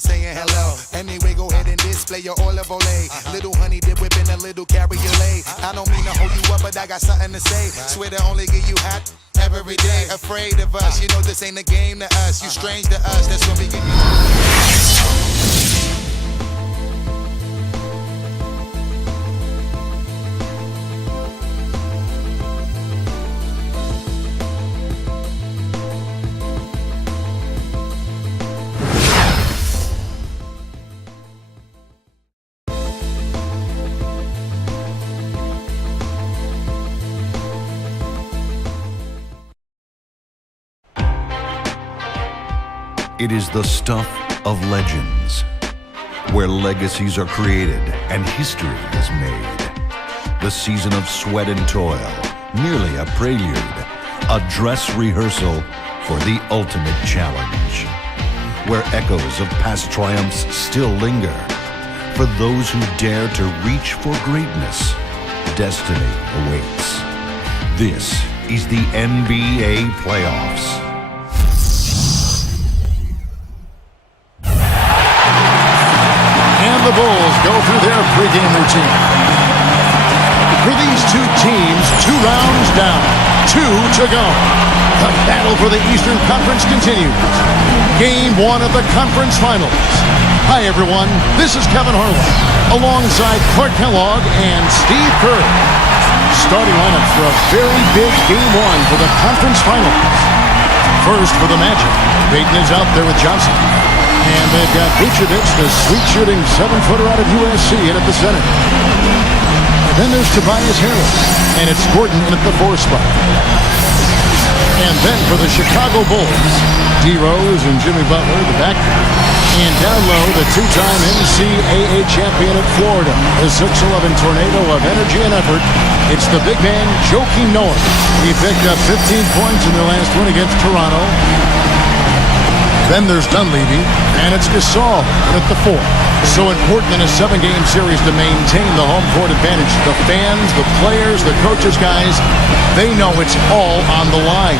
saying hello. Anyway, go ahead and display your olive olay. Little honey dip whipping a little cabriolet. I don't mean to hold you up, but I got something to say. Swear to only give you hot every day. Afraid of us, you know this ain't a game to us. You strange to us, that's when we give you. It is the stuff of legends, where legacies are created and history is made. The season of sweat and toil, merely a prelude, a dress rehearsal for the ultimate challenge, where echoes of past triumphs still linger. For those who dare to reach for greatness, destiny awaits. This is the NBA Playoffs. The Bulls go through their pregame routine. For these two teams, 2 rounds down, 2 to go. The battle for the Eastern Conference continues. Game 1 of the conference finals. Hi everyone, this is Kevin Harlan, alongside Clark Kellogg and Steve Kerr. Starting lineups for a very big Game 1 for the conference finals. First for the Magic, Payton is out there with Johnson. And they've got Vucevic, the sweet-shooting 7-footer out of USC, in at the center. And then there's Tobias Harris, and it's Gordon in at the 4 spot. And then for the Chicago Bulls, D. Rose and Jimmy Butler, the backcourt. And down low, the 2-time NCAA champion at Florida, the 6'11 tornado of energy and effort. It's the big man, Joakim Noah. He picked up 15 points in their last win against Toronto. Then there's Dunleavy, and it's Gasol at the 4. So important in a 7-game series to maintain the home court advantage. The fans, the players, the coaches, guys, they know it's all on the line.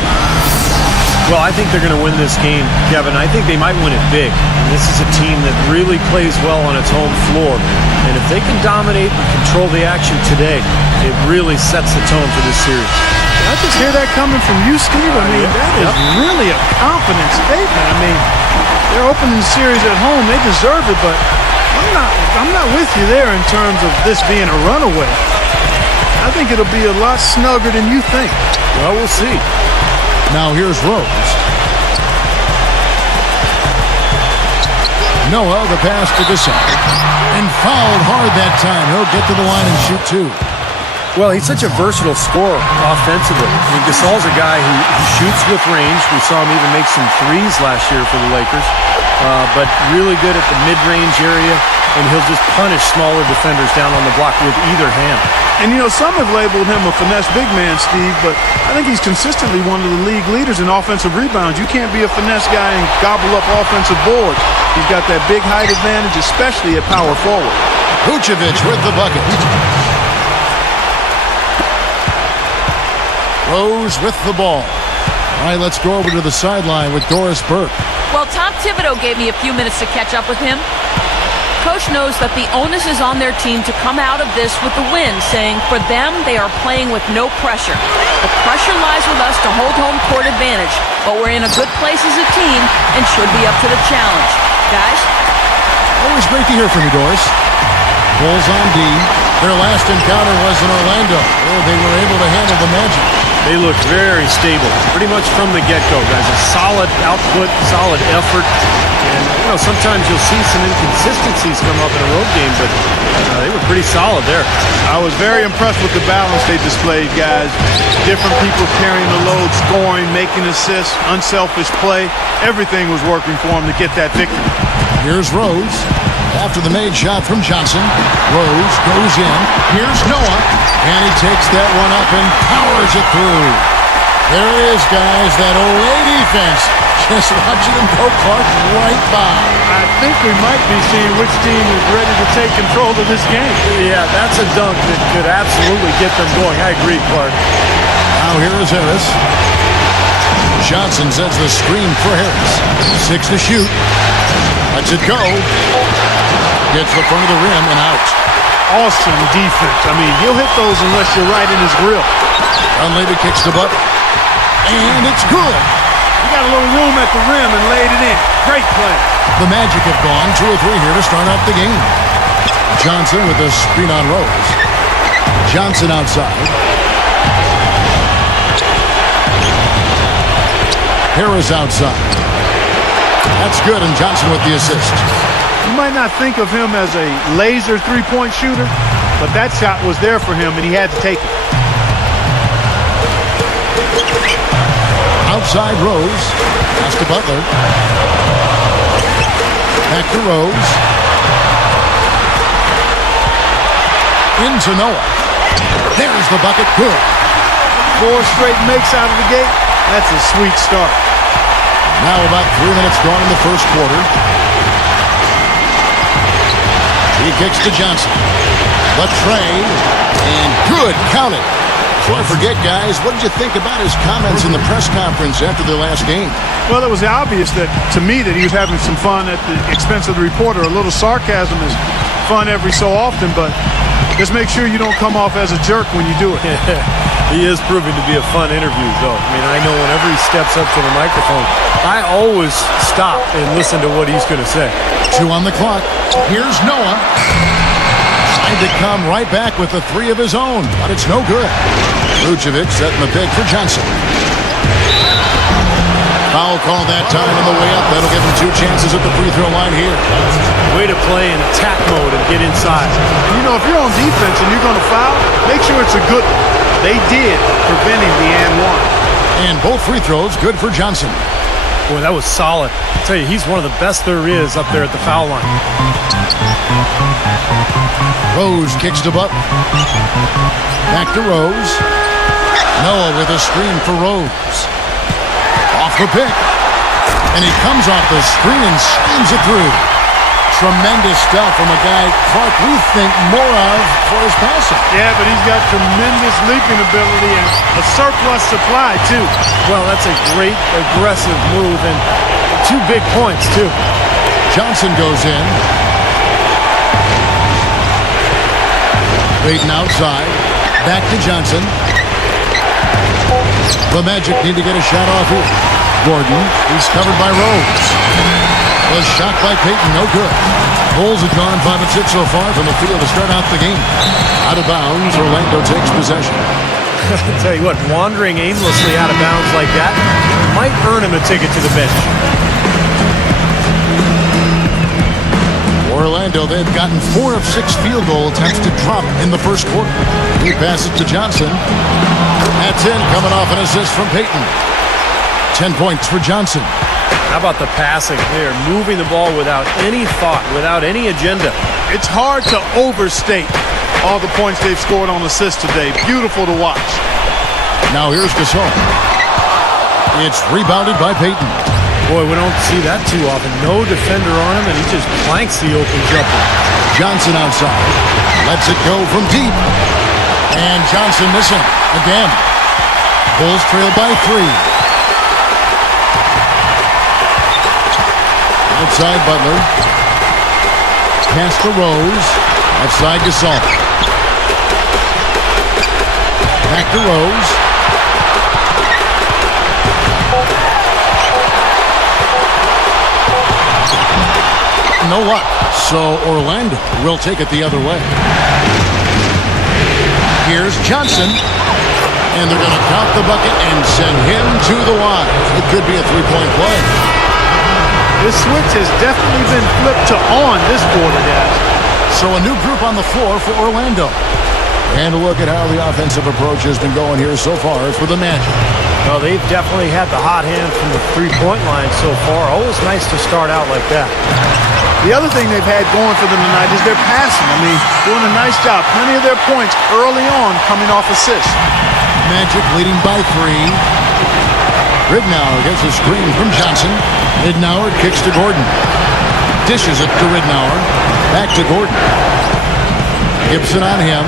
Well, I think they're going to win this game, Kevin. I think they might win it big. This is a team that really plays well on its home floor. And if they can dominate and control the action today, it really sets the tone for this series. I just hear that coming from you, Steve. I mean, that is really a confident statement. I mean, they're opening the series at home. They deserve it, but I'm not with you there in terms of this being a runaway. I think it'll be a lot snugger than you think. Well, we'll see. Now here's Rose. Noah, the pass to Gasol. And fouled hard that time. He'll get to the line and shoot 2. Well, he's such a versatile scorer offensively. I mean, Gasol's a guy who shoots with range. We saw him even make some threes last year for the Lakers. But really good at the mid-range area, and he'll just punish smaller defenders down on the block with either hand. And, you know, some have labeled him a finesse big man, Steve, but I think he's consistently one of the league leaders in offensive rebounds. You can't be a finesse guy and gobble up offensive boards. He's got that big height advantage, especially at power forward. Vucevic with the bucket. Rose with the ball. All right, let's go over to the sideline with Doris Burke. Well, Tom Thibodeau gave me a few minutes to catch up with him. Coach knows that the onus is on their team to come out of this with the win, saying for them, they are playing with no pressure. The pressure lies with us to hold home court advantage, but we're in a good place as a team and should be up to the challenge. Guys? Always great to hear from you, Doris. Bulls on D. Their last encounter was in Orlando, where they were able to handle the Magic. They look very stable, pretty much from the get-go, guys. A solid output, solid effort. And, you know, sometimes you'll see some inconsistencies come up in a road game, but they were pretty solid there. I was very impressed with the balance they displayed, guys. Different people carrying the load, scoring, making assists, unselfish play. Everything was working for them to get that victory. Here's Rose. After the made shot from Johnson, Rose goes in. Here's Noah, and he takes that one up and powers it through. There it is, guys, that OA defense. Just watching them go Clark right by. I think we might be seeing which team is ready to take control of this game. Yeah, that's a dunk that could absolutely get them going. I agree, Clark. Now here is Harris. Johnson sends the screen for Harris. 6 to shoot. Lets it go. Gets the front of the rim and out. Awesome defense. I mean, he'll hit those unless you're right in his grill. Dunleavy kicks the butt. And it's good. He got a little room at the rim and laid it in. Great play. The Magic have gone 2 or 3 here to start off the game. Johnson with a screen on Rose. Johnson outside. Harris outside. That's good, and Johnson with the assist. You might not think of him as a laser three-point shooter, but that shot was there for him, and he had to take it. Outside Rose. Pass to Butler. Back to Rose. Into Noah. There's the bucket. Good. 4 straight makes out of the gate. That's a sweet start. Now about 3 minutes gone in the first quarter. He kicks to Johnson. Trey. And good. Count it. Before I forget, guys, what did you think about his comments in the press conference after their last game? Well, it was obvious that, to me, that he was having some fun at the expense of the reporter. A little sarcasm is fun every so often, but just make sure you don't come off as a jerk when you do it. He is proving to be a fun interview, though. I mean, I know whenever he steps up to the microphone, I always stop and listen to what he's going to say. 2 on the clock. Here's Noah. Tried to come right back with a 3 of his own, but it's no good. Vucevic setting the pick for Johnson. Foul call that time on the way up. That'll give him 2 chances at the free throw line here. Way to play in attack mode and get inside. And you know, if you're on defense and you're going to foul, make sure it's a good one. They did, preventing the and one. And both free throws good for Johnson. Boy, that was solid. I tell you, he's one of the best there is up there at the foul line. Rose kicks to Butler. Back to Rose. Noah with a screen for Rose. Off the pick. And he comes off the screen and schemes it through. Tremendous stuff from a guy, Clark, we think more of for his passing. Yeah, but he's got tremendous leaping ability and a surplus supply, too. Well, that's a great aggressive move and 2 big points, too. Johnson goes in. Waiting outside. Back to Johnson. The Magic need to get a shot off here. Gordon, he's covered by Rose. Was shot by Payton, no good. Bulls have gone 5 and 6 so far from the field to start out the game. Out of bounds, Orlando takes possession. I'll tell you what, wandering aimlessly out of bounds like that might earn him a ticket to the bench. Orlando, they've gotten 4 of 6 field goal attempts to drop in the first quarter. He passes to Johnson. That's in, coming off an assist from Payton. 10 points for Johnson. How about the passing? They are moving the ball without any thought, without any agenda. It's hard to overstate all the points they've scored on assists today. Beautiful to watch. Now here's Gasol. It's rebounded by Payton. Boy, we don't see that too often. No defender on him, and he just planks the open jumper. Johnson outside. Lets it go from deep. And Johnson missing again. Bulls trail by 3. Outside Butler. Pass to Rose. Outside Gasol. Back to Rose. No luck. So Orlando will take it the other way. Here's Johnson. And they're going to count the bucket and send him to the line. It could be a 3-point play. This switch has definitely been flipped to on this quarter, guys. So a new group on the floor for Orlando. And a look at how the offensive approach has been going here so far for the Magic. Well, they've definitely had the hot hand from the 3-point line so far. Always nice to start out like that. The other thing they've had going for them tonight is their passing. I mean, doing a nice job. Plenty of their points early on coming off assists. Magic leading by 3. Ridnour gets a screen from Johnson. Ridnour kicks to Gordon. Dishes it to Ridnour. Back to Gordon. Gibson on him.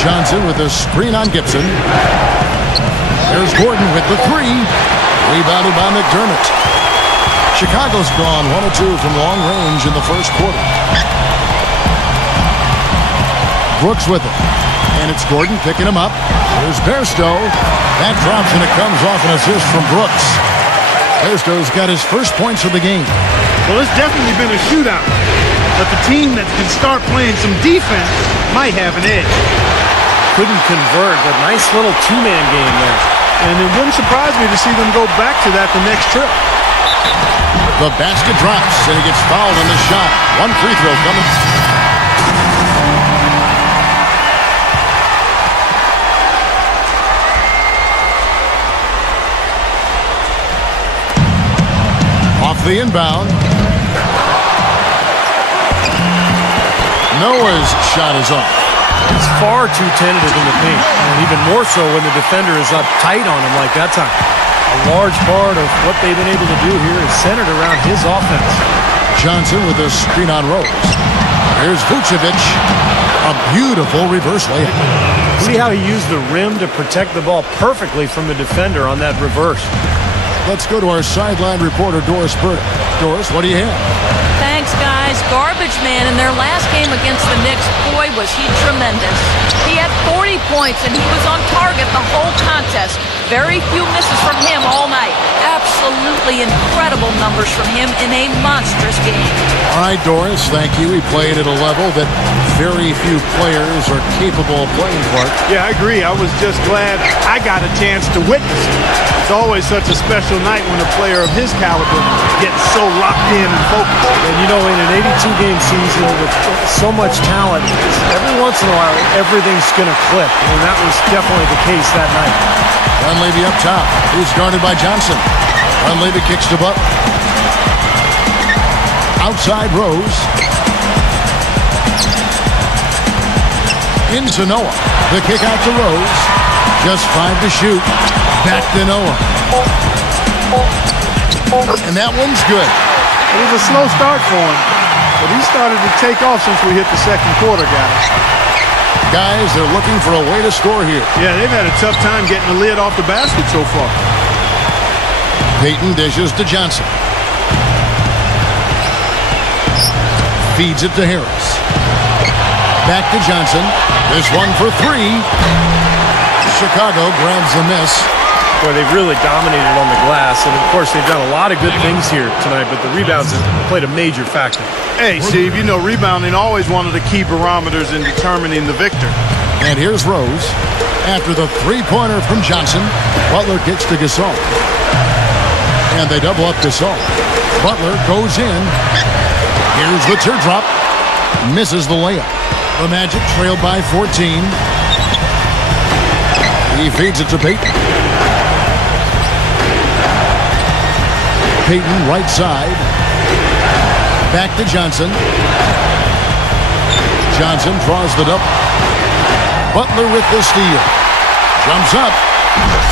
Johnson with a screen on Gibson. There's Gordon with the 3. Rebounded by McDermott. Chicago's gone 1 of 2 from long range in the first quarter. Brooks with it. And it's Gordon picking him up. There's Bairstow. That drops and it comes off an assist from Brooks. Bairstow's got his first points of the game. Well, it's definitely been a shootout. But the team that can start playing some defense might have an edge. Couldn't convert, but nice little two-man game there. And it wouldn't surprise me to see them go back to that the next trip. The basket drops and he gets fouled on the shot. One free throw coming. Off the inbound. Noah's shot is off. He's far too tentative in the paint, and even more so when the defender is up tight on him like that time. A large part of what they've been able to do here is centered around his offense. Johnson with a screen on Rose. Here's Vucevic. A beautiful reverse layup. See how he used the rim to protect the ball perfectly from the defender on that reverse. Let's go to our sideline reporter, Doris Burdick. Doris, what do you have? Thanks, guys. Garbage man in their last game against the Knicks. Boy, was he tremendous. He had 40 points, and he was on target the whole contest. Very few misses from him all night. Absolutely incredible numbers from him in a monstrous game. All right, Doris, thank you. He played at a level that very few players are capable of playing for. Yeah, I agree. I was just glad I got a chance to witness it. It's always such a special night when a player of his caliber gets so locked in and focused. And you know, in an 82-game season with so much talent, every once in a while, everything's going to click. And that was definitely the case that night. Dunleavy up top. He's guarded by Johnson. Dunleavy kicks to Butler. Outside Rose. Into Noah. The kick out to Rose. Just 5 to shoot. Back to Noah. And that one's good. It was a slow start for him, but he started to take off since we hit the second quarter, guys. Guys, they're looking for a way to score here. Yeah, they've had a tough time getting the lid off the basket so far. Payton dishes to Johnson. Feeds it to Harris. Back to Johnson. This one for 3. Chicago grabs the miss. Boy, they've really dominated on the glass, and of course they've done a lot of good things here tonight, but the rebounds have played a major factor. Hey, Steve, you know rebounding always one of the key barometers in determining the victor. And here's Rose. After the three-pointer from Johnson, Butler kicks to Gasol. And they double up Gasol. Butler goes in. Here's the teardrop. Misses the layup. The Magic trailed by 14. He feeds it to Payton. Payton right side. Back to Johnson. Johnson draws the double. Butler with the steal. Jumps up.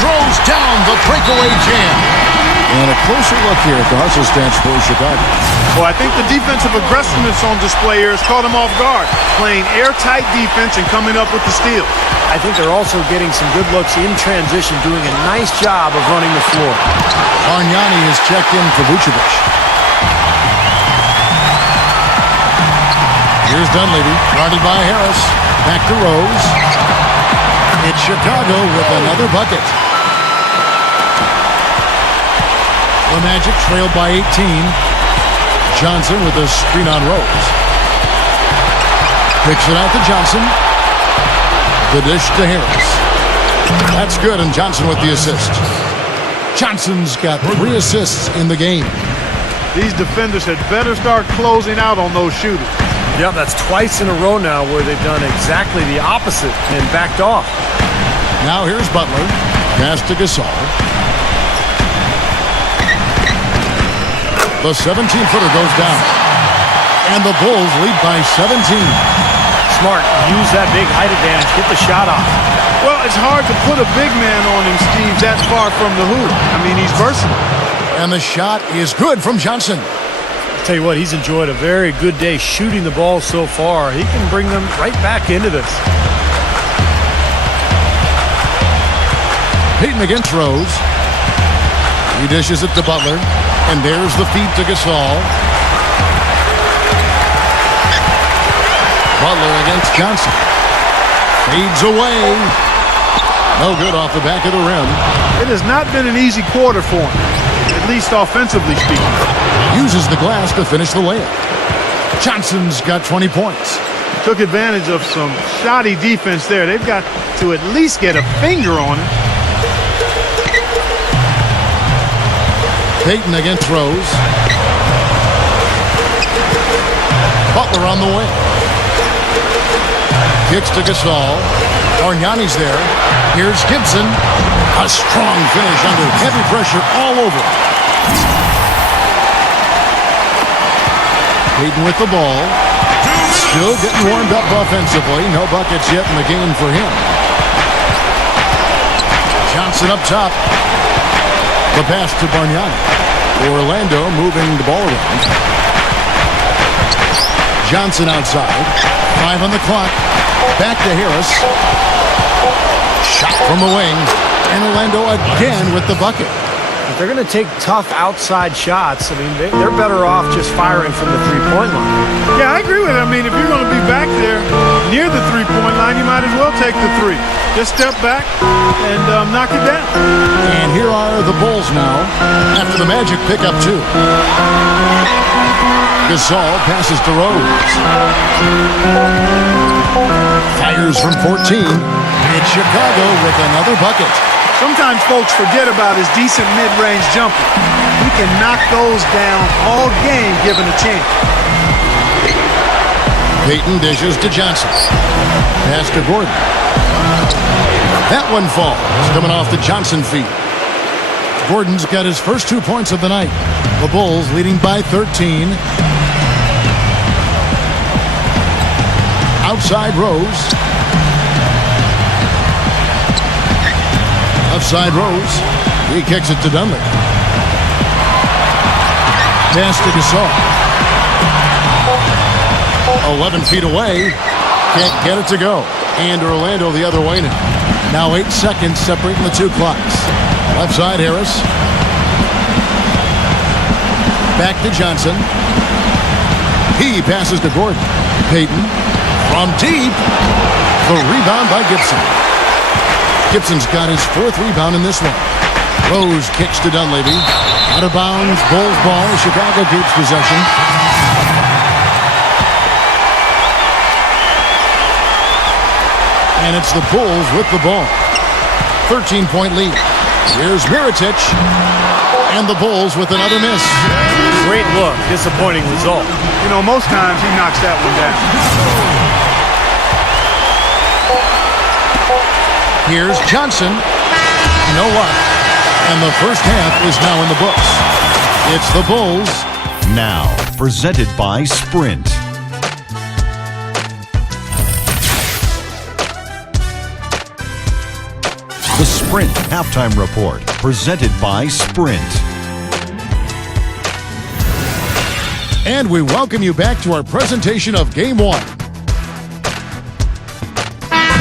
Throws down the breakaway jam. And a closer look here at the hustle stance for Chicago. Well, I think the defensive aggressiveness on display here has caught him off guard. Playing airtight defense and coming up with the steal. I think they're also getting some good looks in transition, doing a nice job of running the floor. Argnani has checked in for Vucevic. Here's Dunleavy, guarded by Harris. Back to Rose. It's Chicago with another bucket. The Magic trailed by 18. Johnson with a screen on Rose. Picks it out to Johnson. The dish to Harris. That's good, and Johnson with the assist. Johnson's got 3 assists in the game. These defenders had better start closing out on those shooters. Yeah, that's twice in a row now where they've done exactly the opposite and backed off. Now here's Butler. Pass to Gasol. The 17-footer goes down. And the Bulls lead by 17. Smart. Use that big height advantage. Get the shot off. Well, it's hard to put a big man on him, Steve, that far from the hoop. I mean, he's versatile. And the shot is good from Johnson. I'll tell you what, he's enjoyed a very good day shooting the ball so far. He can bring them right back into this. Payton against Rose. He dishes it to Butler. And there's the feed to Gasol. Butler against Johnson. Fades away. No good off the back of the rim. It has not been an easy quarter for him, at least offensively speaking. Uses the glass to finish the layup. Johnson's got 20 points. Took advantage of some shoddy defense there. They've got to at least get a finger on it. Payton against Rose. Butler on the wing. Kicks to Gasol. Bargnani's there. Here's Gibson. A strong finish under heavy pressure all over. Payton with the ball. Still getting warmed up offensively. No buckets yet in the game for him. Johnson up top. The pass to Bargnani. Orlando moving the ball around. Johnson outside. 5 on the clock. Back to Harris. Shot from the wing. And Orlando again with the bucket. If they're going to take tough outside shots, I mean, they're better off just firing from the three-point line. Yeah, I agree with it. I mean, if you're going to be back there near the three-point line, you might as well take the three. Just step back and knock it down. And here are the Bulls now after the Magic pick up 2. Gasol passes to Rose. Fires from 14. It's Chicago with another bucket. Sometimes folks forget about his decent mid-range jumper. He can knock those down all game given a chance. Payton dishes to Johnson. Pass to Gordon. That one falls, coming off the Johnson feet. Gordon's got his first 2 points of the night. The Bulls leading by 13. Outside Rose. Outside Rose. He kicks it to Dunley. Pass to Gasol. 11 feet away. Can't get it to go. And Orlando the other way now. Now 8 seconds separating the 2 clocks. Left side Harris. Back to Johnson. He passes to Gordon. Payton from deep. The rebound by Gibson. Gibson's got his 4th rebound in this one. Rose kicks to Dunleavy. Out of bounds. Bulls ball. Chicago keeps possession. And it's the Bulls with the ball. 13-point lead. Here's Mirotic. And the Bulls with another miss. Great look. Disappointing result. You know, most times he knocks that one down. Here's Johnson. No luck. And the first half is now in the books. It's the Bulls. Now, presented by Sprint. The Sprint Halftime Report, presented by Sprint. And we welcome you back to our presentation of Game 1.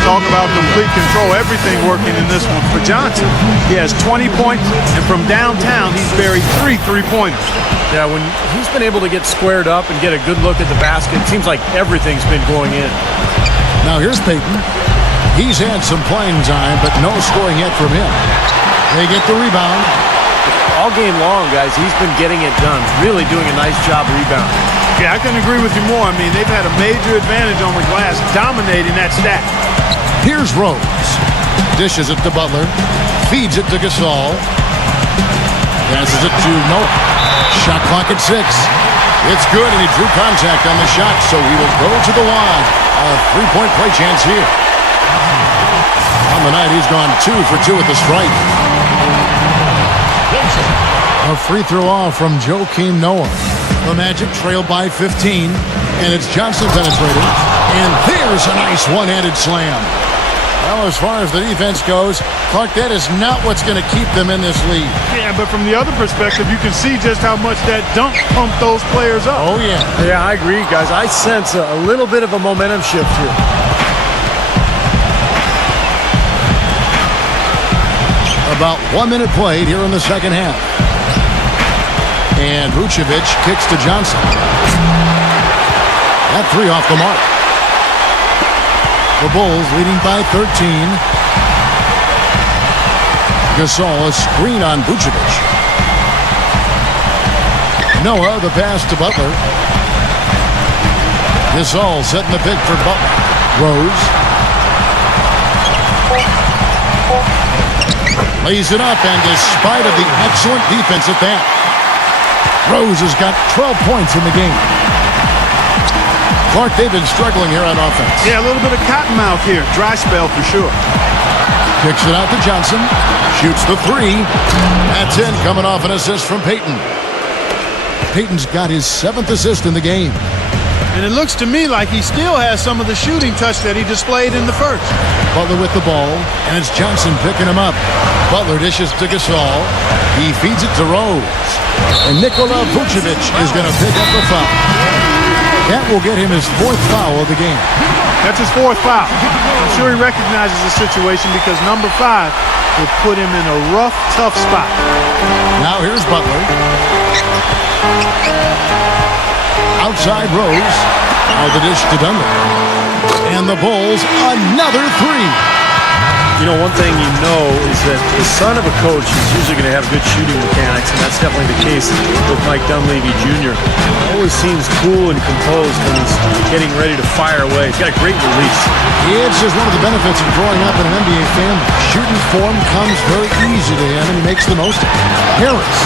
Talk about complete control, everything working in this one for Johnson. He has 20 points, and from downtown, he's buried 3 3-pointers. Yeah, when he's been able to get squared up and get a good look at the basket, it seems like everything's been going in. Now here's Payton. He's had some playing time, but no scoring yet from him. They get the rebound. All game long, guys, he's been getting it done. Really doing a nice job rebounding. Yeah, I couldn't agree with you more. I mean, they've had a major advantage on the glass, dominating that stack. Here's Rose. Dishes it to Butler. Feeds it to Gasol. Passes it to Noah. Shot clock at 6. It's good, and he drew contact on the shot, so he will go to the line. A 3-point play chance here. On the night, he's gone 2 for 2 at the stripe. A free throw off from Joakim Noah. The Magic trail by 15, and it's Johnson penetrating. And there's a nice one-handed slam. Well, as far as the defense goes, Clark, that is not what's going to keep them in this league. Yeah, but from the other perspective, you can see just how much that dunk pumped those players up. Oh, yeah. Yeah, I agree, guys. I sense a little bit of a momentum shift here. About 1 minute played here in the second half. And Vucevic kicks to Johnson. That three off the mark. The Bulls leading by 13. Gasol, a screen on Vucevic. Noah, the pass to Butler. Gasol setting the pick for Butler. Rose. Lays it up, and despite of the excellent defense at that, Rose has got 12 points in the game. Clark, they've been struggling here on offense. Yeah, a little bit of cottonmouth here. Dry spell for sure. Kicks it out to Johnson. Shoots the three. That's in, coming off an assist from Payton. Payton's got his 7th assist in the game. And it looks to me like he still has some of the shooting touch that he displayed in the first. Butler with the ball, and it's Johnson picking him up. Butler dishes to Gasol. He feeds it to Rose. And Nikola Vucevic is going to pick up the foul. That will get him his 4th foul of the game. That's his 4th foul. I'm sure he recognizes the situation because number 5 would put him in a rough, tough spot. Now here's Butler. Outside Rose. Now the dish to Dunlap. And the Bulls, another three. You know, one thing you know is that the son of a coach is usually going to have good shooting mechanics, and that's definitely the case with Mike Dunleavy Jr. Always seems cool and composed when he's getting ready to fire away. He's got a great release. It's just one of the benefits of growing up in an NBA family. Shooting form comes very easy to him, and he makes the most of it. Harris.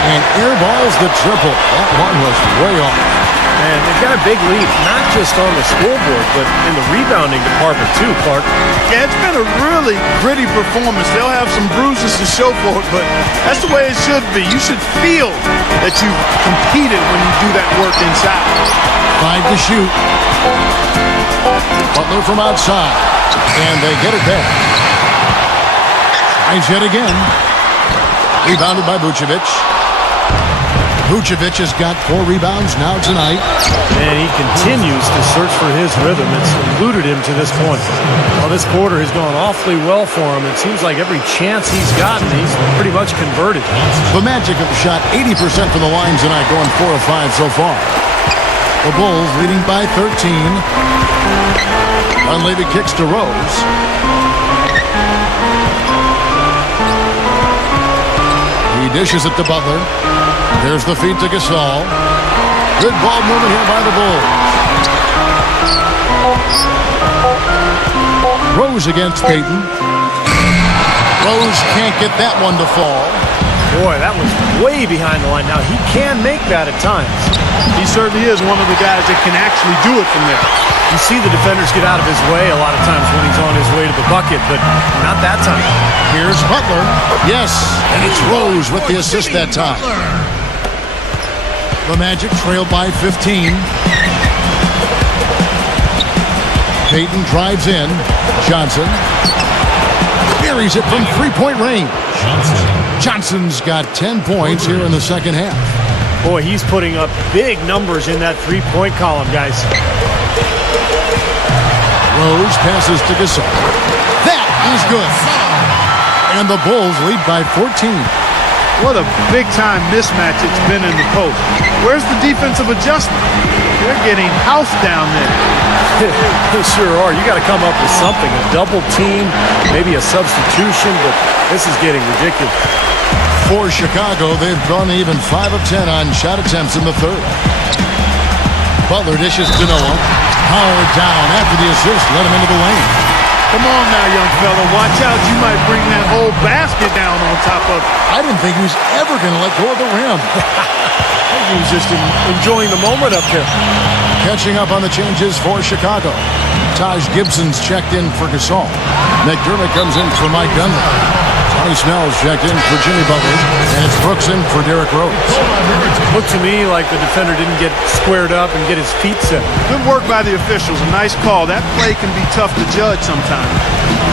And airballs the triple. That one was way off. And they've got a big lead, not just on the scoreboard, but in the rebounding department too, Clark. Yeah, it's been a really gritty performance. They'll have some bruises to show for it, but that's the way it should be. You should feel that you've competed when you do that work inside. 5 to shoot. Butler from outside. And they get it back. Tries yet again. Rebounded by Vucevic. Vucevic has got 4 rebounds now tonight. And he continues to search for his rhythm. It's eluded him to this point. Well, this quarter has gone awfully well for him. It seems like every chance he's gotten, he's pretty much converted. The Magic have shot 80% from the line tonight, going 4 of 5 so far. The Bulls leading by 13. Dunleavy kicks to Rose. He dishes it to Butler. There's the feed to Gasol. Good ball movement here by the Bulls. Rose against Payton. Rose can't get that one to fall. Boy, that was way behind the line. Now, he can make that at times. He certainly is one of the guys that can actually do it from there. You see the defenders get out of his way a lot of times when he's on his way to the bucket, but not that time. Here's Butler. Yes, and it's Rose with the assist that time. The Magic trail by 15. Payton drives in. Johnson buries it from 3-point range. Johnson's got 10 points here in the second half. Boy, he's putting up big numbers in that 3-point column, guys. Rose passes to Gasol. That is good. And the Bulls lead by 14. What a big-time mismatch it's been in the post. Where's the defensive adjustment? They're getting housed down there. They sure are. You got to come up with something. A double team, maybe a substitution, but this is getting ridiculous. For Chicago, they've gone even 5 of 10 on shot attempts in the third. Butler dishes to Noah. Howard down after the assist. Let him into the lane. Come on now, young fella. Watch out. You might bring that whole basket down on top of it. I didn't think he was ever going to let go of the rim. He was just enjoying the moment up there. Catching up on the changes for Chicago. Taj Gibson's checked in for Gasol. McDermott comes in for Mike Dunlap. Tony Snell's checked in for Jimmy Butler. And it's Brooks in for Derrick Rose. Looked to me like the defender didn't get squared up and get his feet set. Good work by the officials. A nice call. That play can be tough to judge sometimes.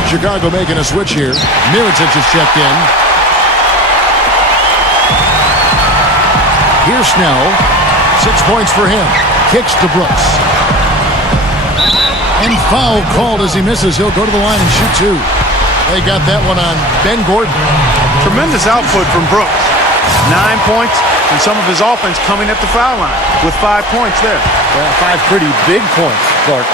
Chicago making a switch here. Mirotic is checked in. Here's Snell. 6 points for him. Kicks to Brooks. And foul called as he misses. He'll go to the line and shoot 2. They got that one on Ben Gordon. Tremendous output from Brooks. 9 points, and some of his offense coming at the foul line with 5 points there. Well, 5 pretty big points, Clark.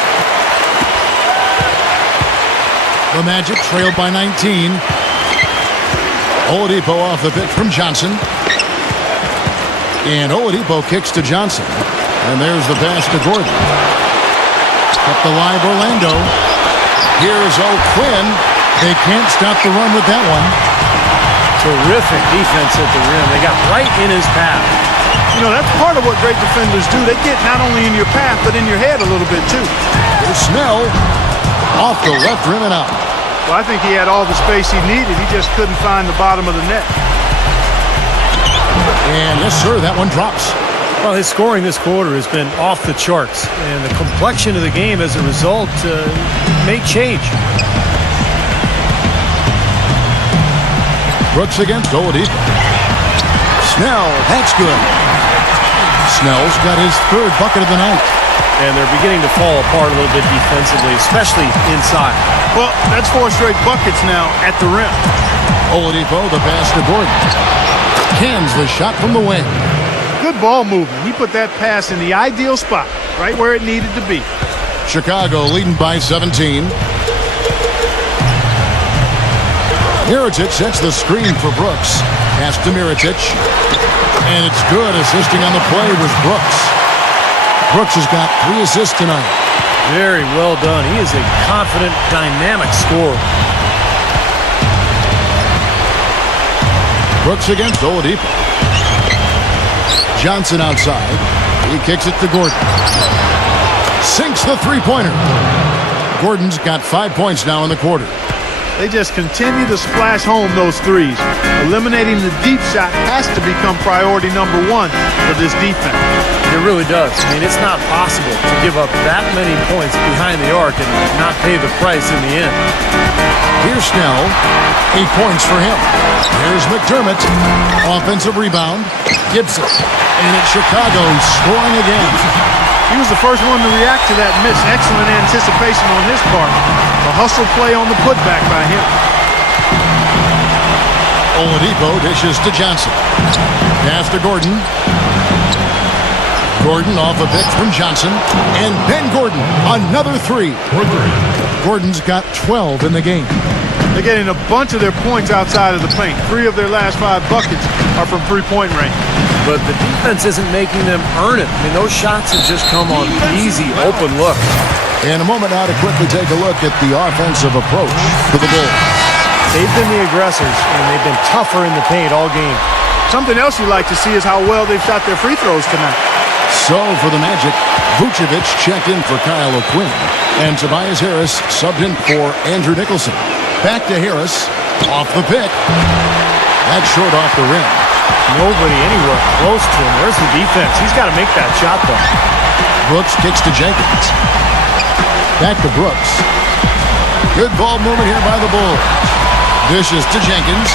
The Magic trailed by 19. Oladipo off the pick from Johnson. And Oladipo kicks to Johnson. And there's the pass to Gordon. Up the live Orlando. Here's O'Quinn. They can't stop the run with that one. Terrific defense at the rim. They got right in his path. You know, that's part of what great defenders do. They get not only in your path, but in your head a little bit, too. Here's Snell. Off the left rim and out. Well, I think he had all the space he needed. He just couldn't find the bottom of the net. And yes, sir, that one drops. Well, his scoring this quarter has been off the charts, and the complexion of the game as a result may change. Brooks against Oladipo. Snell, that's good. Snell's got his 3rd bucket of the night. And they're beginning to fall apart a little bit defensively, especially inside. Well, that's 4 straight buckets now at the rim. Oladipo, the pass to Gordon. Cans the shot from the wing. Good ball movement. He put that pass in the ideal spot, right where it needed to be. Chicago leading by 17. Mirotic sets the screen for Brooks. Pass to Mirotic. And it's good. Assisting on the play was Brooks. Brooks has got 3 assists tonight. Very well done. He is a confident, dynamic scorer. Brooks against Oladipo. Johnson outside. He kicks it to Gordon. Sinks the three-pointer. Gordon's got 5 points now in the quarter. They just continue to splash home those threes. Eliminating the deep shot has to become priority number 1 for this defense. It really does. I mean, it's not possible to give up that many points behind the arc and not pay the price in the end. Here's Snell. 8 points for him. Here's McDermott. Offensive rebound. Gibson. And it's Chicago scoring again. He was the first one to react to that miss. Excellent anticipation on his part. A hustle play on the putback by him. Oladipo dishes to Johnson. Pass to Gordon. Gordon off a pick from Johnson. And Ben Gordon, another 3. Gordon's got 12 in the game. They're getting a bunch of their points outside of the paint. 3 of their last 5 buckets are from three-point range. But the defense isn't making them earn it. I mean, those shots have just come on easy, open looks. In a moment now to quickly take a look at the offensive approach for the Bulls. They've been the aggressors, and they've been tougher in the paint all game. Something else you like to see is how well they've shot their free throws tonight. So for the Magic, Vucevic checked in for Kyle O'Quinn, and Tobias Harris subbed in for Andrew Nicholson. Back to Harris, off the pick. That's short off the rim. Nobody anywhere close to him. There's the defense. He's got to make that shot, though. Brooks kicks to Jenkins. Back to Brooks. Good ball movement here by the Bulls. Dishes to Jenkins.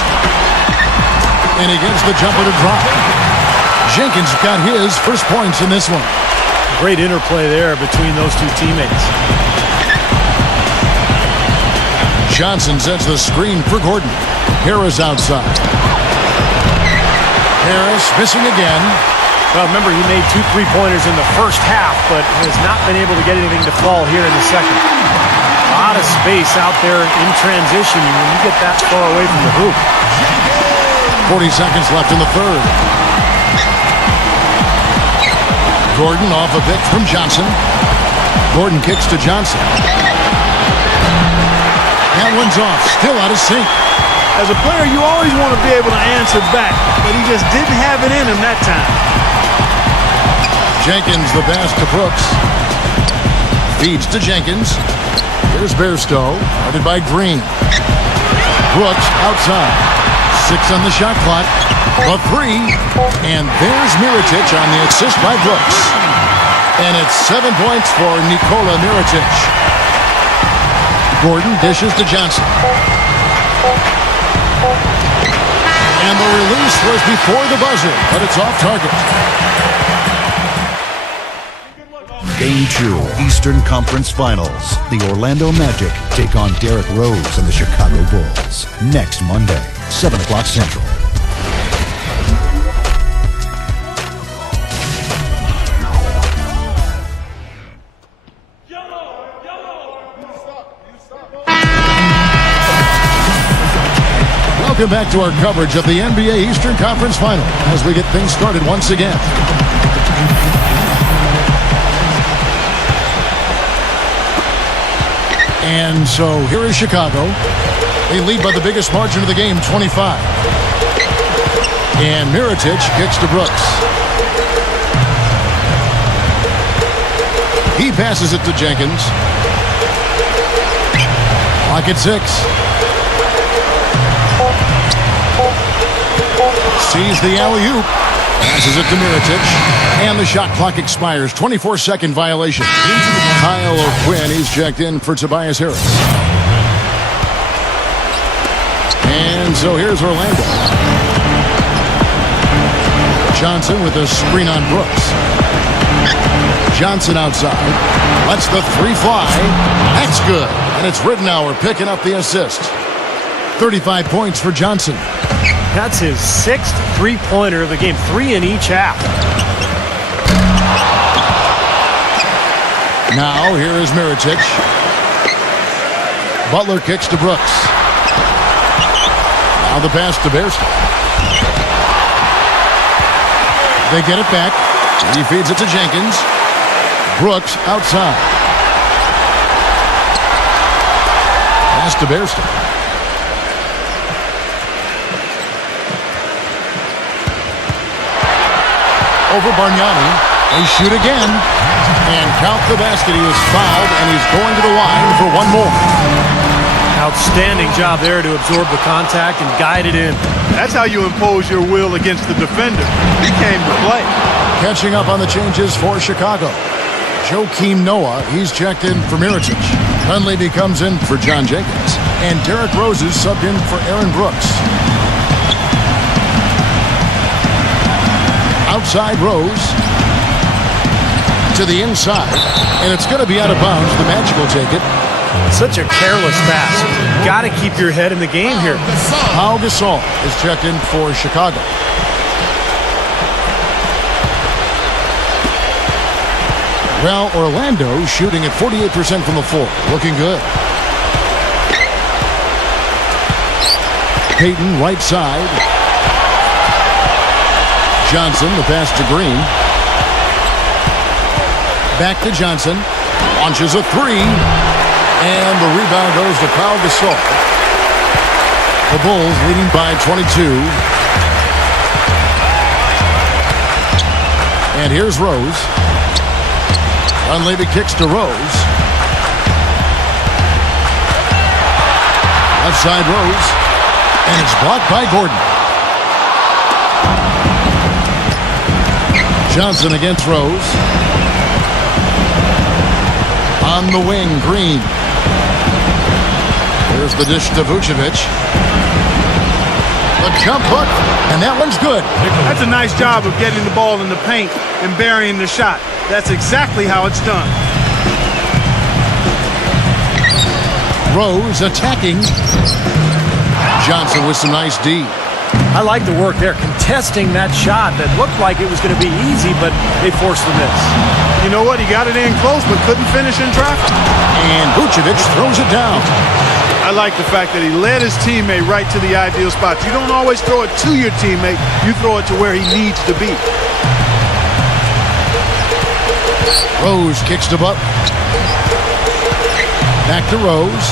And he gets the jumper to drop. Jenkins got his first points in this one. Great interplay there between those two teammates. Johnson sets the screen for Gordon. Harris outside. Harris missing again. Well, remember, he made 2 3-pointers in the first half, but has not been able to get anything to fall here in the second. A lot of space out there in transition when you get that far away from the hoop. 40 seconds left in the third. Gordon off a pick from Johnson. Gordon kicks to Johnson. That one's off. Still out of sync. As a player, you always want to be able to answer back, but he just didn't have it in him that time. Jenkins the pass to Brooks. Feeds to Jenkins. Here's Bairstow, guarded by Green. Brooks outside. 6 on the shot clock. A 3. And there's Mirotic on the assist by Brooks. And it's 7 points for Nikola Mirotic. Gordon dishes to Johnson. And the release was before the buzzer, but it's off target. Game 2, Eastern Conference Finals. The Orlando Magic take on Derrick Rose and the Chicago Bulls. Next Monday, 7 o'clock Central. Welcome back to our coverage of the NBA Eastern Conference Final as we get things started once again. And so here is Chicago. They lead by the biggest margin of the game, 25. And Mirotic kicks to Brooks. He passes it to Jenkins. Clock at 6. Sees the alley-oop. Passes it to Mirotic. And the shot clock expires. 24-second violation. Kyle O'Quinn, he's checked in for Tobias Harris. And so here's Orlando. Johnson with a screen on Brooks. Johnson outside. Lets the three fly. That's good. And it's Ridenour picking up the assist. 35 points for Johnson. That's his 6th three-pointer of the game. 3 in each half. Now here is Mirotic. Butler kicks to Brooks. Now the pass to Bearstein. They get it back. He feeds it to Jenkins. Brooks outside. Pass to Bearstein. Over Bargnani. They shoot again. And count the basket. He is fouled, and he's going to the line for one more. Outstanding job there to absorb the contact and guide it in. That's how you impose your will against the defender. He came to play. Catching up on the changes for Chicago. Joakim Noah, he's checked in for Mirotic. Dunleavy comes in for John Jenkins. And Derrick Rose is subbed in for Aaron Brooks. Outside Rose. To the inside. And it's going to be out of bounds. The Magic will take it. Such a careless pass. Got to keep your head in the game here. Pau Gasol is checked in for Chicago. Well, Orlando shooting at 48% from the floor. Looking good. Payton, right side. Johnson, the pass to Green. Back to Johnson. Launches a three. And the rebound goes to Pau Gasol. The Bulls leading by 22. And here's Rose. Dunleavy kicks to Rose. Left side Rose. And it's blocked by Gordon. Johnson against Rose. On the wing, Green. Here's the dish to Vucevic. The jump hook, and that one's good. That's a nice job of getting the ball in the paint and burying the shot. That's exactly how it's done. Rose attacking. Johnson with some nice D. I like the work there, contesting that shot that looked like it was going to be easy, but they forced the miss. You know what? He got it in close, but couldn't finish in traffic. And Vucevic throws it down. I like the fact that he led his teammate right to the ideal spot. You don't always throw it to your teammate. You throw it to where he needs to be. Rose kicks to Butler. Back to Rose.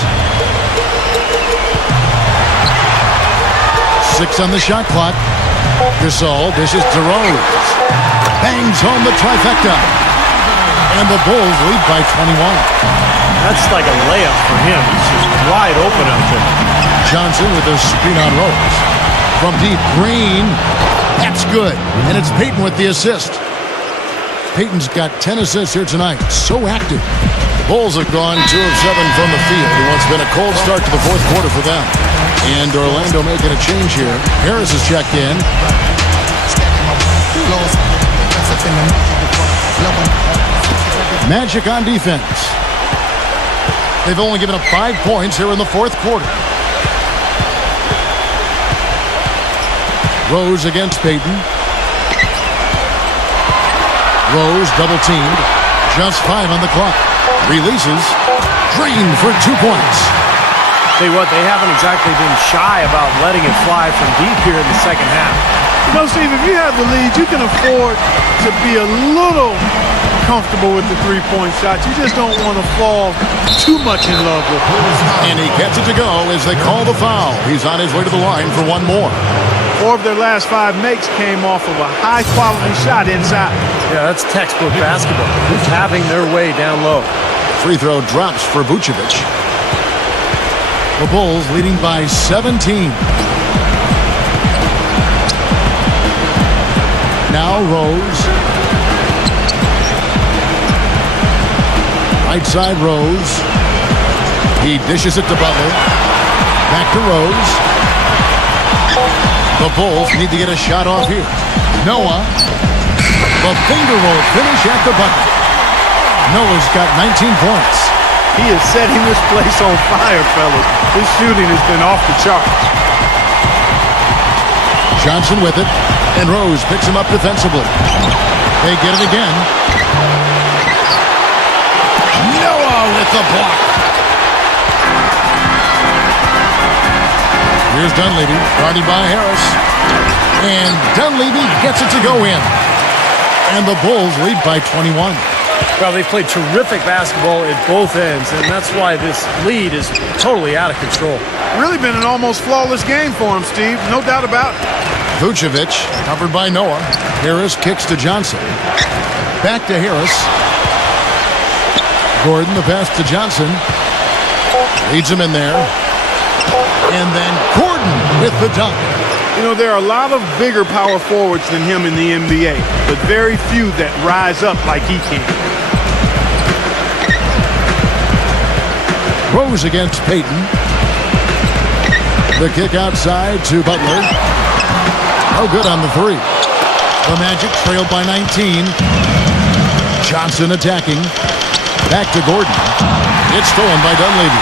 6 on the shot clock. Gasol dishes to Rose. Bangs home the trifecta. And the Bulls lead by 21. That's like a layup for him. He's just wide open out there. Johnson with a screen on Rose. From deep, Green. That's good. And it's Payton with the assist. Payton's got 10 assists here tonight. So active. The Bulls have gone 2 of 7 from the field in what's been a cold start to the fourth quarter for them. And Orlando making a change here. Harris is checked in. Magic on defense. They've only given up 5 points here in the fourth quarter. Rose against Payton. Rose double teamed. Just 5 on the clock. Releases. Green for 2 points. Tell you what, they haven't exactly been shy about letting it fly from deep here in the second half. You know, Steve, if you have the lead, you can afford to be a little comfortable with the three-point shot. You just don't want to fall too much in love with it. And he gets it to go as they call the foul. He's on his way to the line for one more. 4 of their last 5 makes came off of a high-quality shot inside. Yeah, that's textbook basketball. Just having their way down low. Free throw drops for Vucevic. The Bulls leading by 17. Now Rose. Right side Rose. He dishes it to Butler. Back to Rose. The Bulls need to get a shot off here. Noah. The finger roll finish at the bucket. Noah's got 19 points. He is setting this place on fire, fellas. His shooting has been off the charts. Johnson with it, and Rose picks him up defensively. They get it again. Noah with the block. Here's Dunleavy, guarded by Harris. And Dunleavy gets it to go in. And the Bulls lead by 21. Well, they've played terrific basketball at both ends, and that's why this lead is totally out of control. Really been an almost flawless game for him, Steve. No doubt about it. Vucevic, covered by Noah. Harris kicks to Johnson. Back to Harris. Gordon, the pass to Johnson. Leads him in there. And then Gordon with the dunk. You know, there are a lot of bigger power forwards than him in the NBA, but very few that rise up like he can. Rose against Payton. The kick outside to Butler. No good on the three. The Magic trailed by 19. Johnson attacking. Back to Gordon. It's stolen by Dunleavy.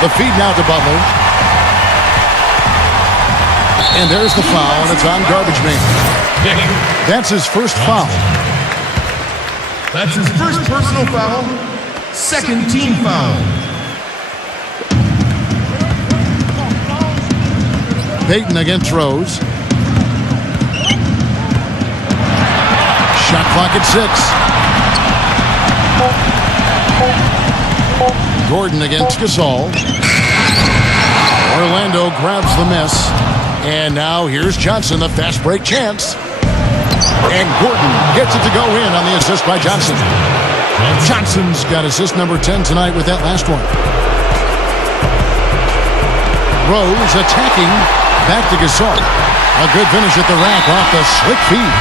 The feed now to Butler. And there's the foul, and it's on Garbage Man. That's his first foul. That's his first personal foul, second team foul. Payton against Rose. Shot clock at 6. Gordon against Gasol. Orlando grabs the miss. And now here's Johnson, the fast break chance. And Gordon gets it to go in on the assist by Johnson. Johnson's got assist number 10 tonight with that last one. Rose attacking. Back to Gasol. A good finish at the rack off the slick feed.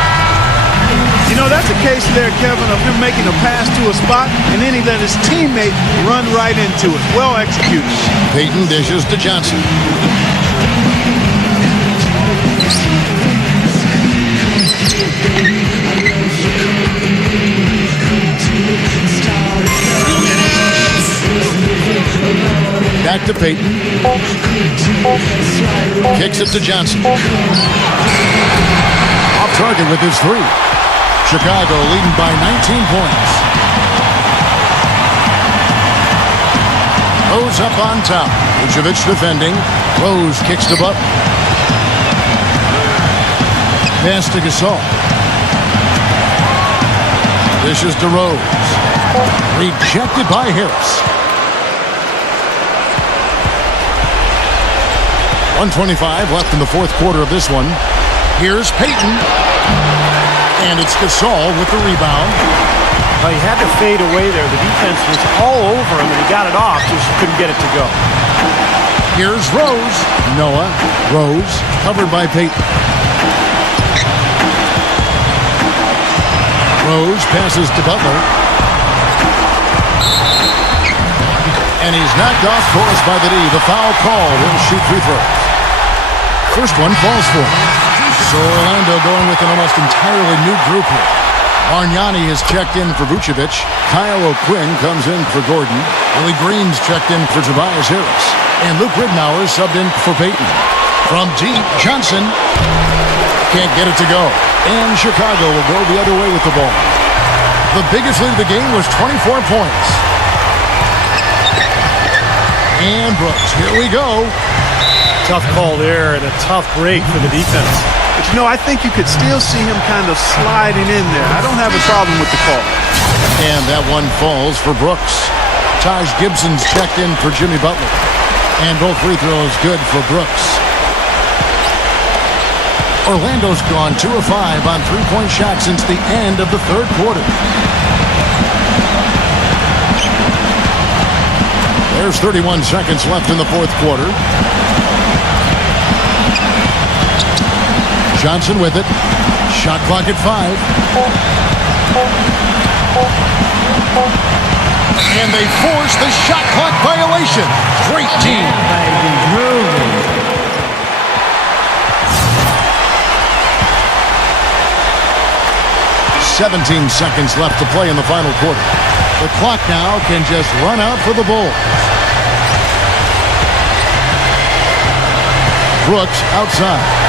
You know, that's a case there, Kevin, of him making a pass to a spot, and then he let his teammate run right into it. Well executed. Payton dishes to Johnson. Back to Payton. Kicks it to Johnson. Off target with his three. Chicago leading by 19 points. Rose up on top. Vucevic defending. Rose kicks to Butler. Pass to Gasol. Dishes to Rose. Rejected by Harris. 1:25 left in the fourth quarter of this one. Here's Payton. And it's Gasol with the rebound. Well, he had to fade away there. The defense was all over him, and he got it off, just couldn't get it to go. Here's Rose. Noah. Rose covered by Payton. Rose passes to Butler. And he's knocked off course by the D. The foul call will shoot free throws. First one falls for him. So Orlando going with an almost entirely new group here. Bargnani has checked in for Vucevic. Kyle O'Quinn comes in for Gordon. Willie Green's checked in for Tobias Harris. And Luke Ridnour subbed in for Payton. From deep, Johnson can't get it to go. And Chicago will go the other way with the ball. The biggest lead of the game was 24 points. And Brooks, here we go. Tough call there and a tough break for the defense. But you know, I think you could still see him kind of sliding in there. I don't have a problem with the call. And that one falls for Brooks. Taj Gibson's checked in for Jimmy Butler. And both free throws good for Brooks. Orlando's gone 2 of 5 on three-point shots since the end of the third quarter. There's 31 seconds left in the fourth quarter. Johnson with it. Shot clock at 5. And they force the shot clock violation. Great team. 17 seconds left to play in the final quarter. The clock now can just run out for the Bulls. Brooks outside.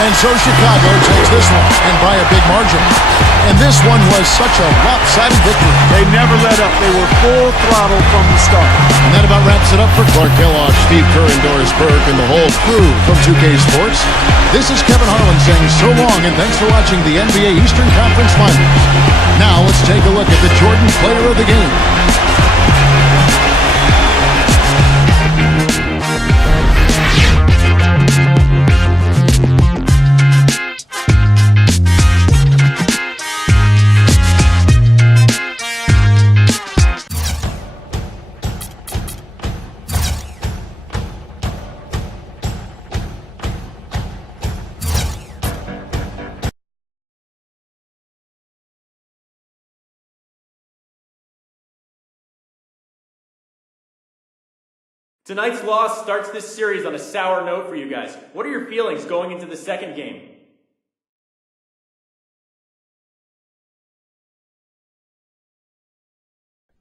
And so Chicago takes this one, and by a big margin. And this one was such a lopsided victory. They never let up. They were full throttle from the start. And that about wraps it up for Clark Kellogg, Steve Kerr, and Doris Burke, and the whole crew from 2K Sports. This is Kevin Harlan saying so long, and thanks for watching the NBA Eastern Conference Finals. Now let's take a look at the Jordan Player of the Game. Tonight's loss starts this series on a sour note for you guys. What are your feelings going into the second game?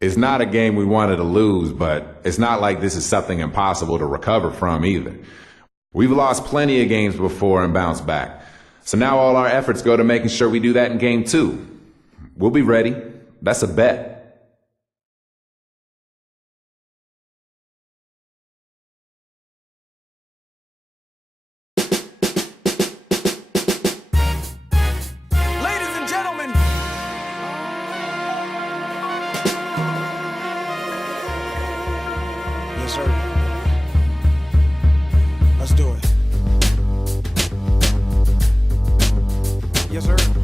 It's not a game we wanted to lose, but it's not like this is something impossible to recover from either. We've lost plenty of games before and bounced back. So now all our efforts go to making sure we do that in game 2. We'll be ready. That's a bet. Yes, sir. Let's do it. Yes, sir.